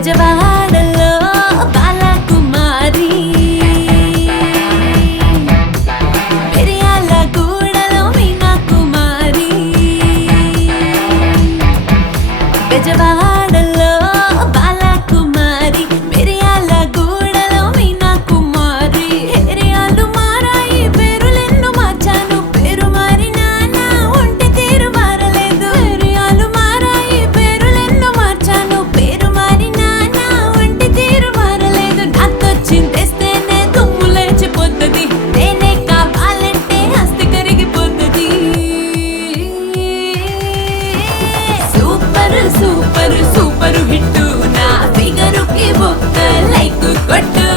బెజవాడలో బాలకుమారి, మిర్యాలగూడలో మీనా కుమారి. బెజవాడలో బాలకుమారి, మిర్యాలగూడలో మీనా కుమారి. ఏరియాలు మారాయి, పేరులెన్నో మార్చాను, పేరు మారినా నా ఒంటి తీరు మారలేదు. ఏరియాలు మారాయి, పేరులెన్నో మార్చాను, పేరు మారినా నా ఒంటి తీరు మారలేదు. నాతో చింతేస్తేనే దుమ్ము లేచిపోతుంది, నేనే కావాలంటే ఆస్తి కరిగిపోతుంది. సూపర్ సూపర్ సూపర్ హిట్, నా ఫిగరుకి ఒక్క లైక్ కొట్టు.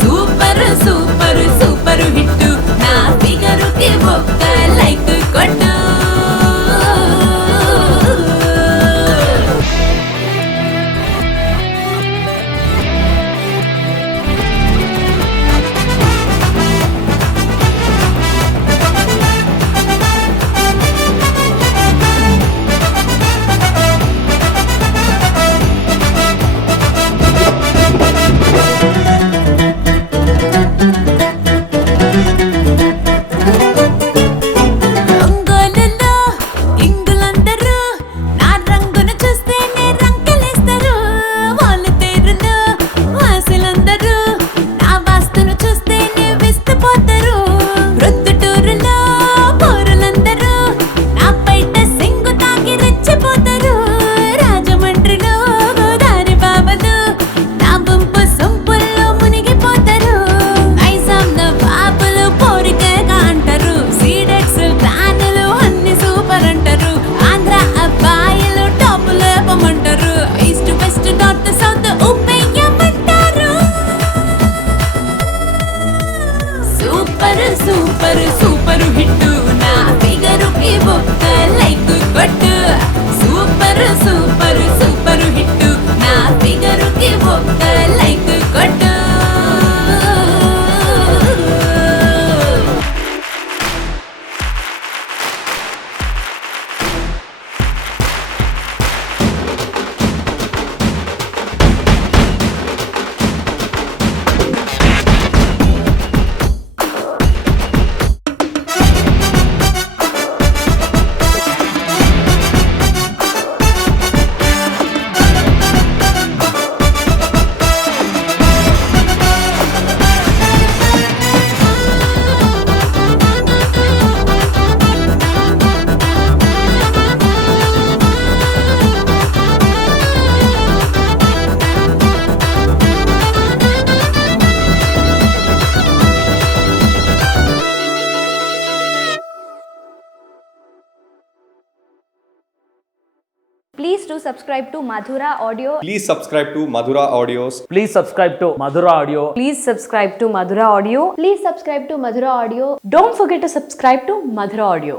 సూపర్ సూపర్ సూపర్ హిట్, నా ఫిగరుకి ఒక్క లైక్ కొట్టు. రంగులలో ఇంగులందరూ నా రంగును చూస్తేనే రంకెలేస్తారు. వాళ్ళు తీరులో వాసులందరూ నా వాస్తును చూస్తేనే విస్తుపోతారు. ప్రొద్దుటూరులో పౌరులందరూ నా బయట సింగు తాగి రెచ్చిపోతారు. రాజమండ్రిలో గోదారి బాబలు నా గుంపు సొంపుల్లో మునిగిపోతారు. నైజాం బాబులు పోరికగా అంటారు, సీడెట్స్ ప్లానులు అన్ని సూపర్ అంటారు. ఆంధ్ర అబ్బాయిలు టాప్ లేపమంటారు, ఈస్ట్ వెస్ట్ నార్త్ సౌత్ ఉప్పేయమంటారు. సూపర్ సూపర్ సూపర్ హిట్, నా ఫిగరుకి ఒక్క లైక్ కొట్టు. సూపర్ సూపర్ సూపర్ హిట్, నా ఫిగరుకి ఒక్క లైక్ కొట్టు. Please do subscribe to Madhura Audio. Please subscribe to Madhura Audios. Please subscribe to Madhura Audio. Please subscribe to Madhura Audio. Please subscribe to Madhura Audio. Don't forget to subscribe to Madhura Audio.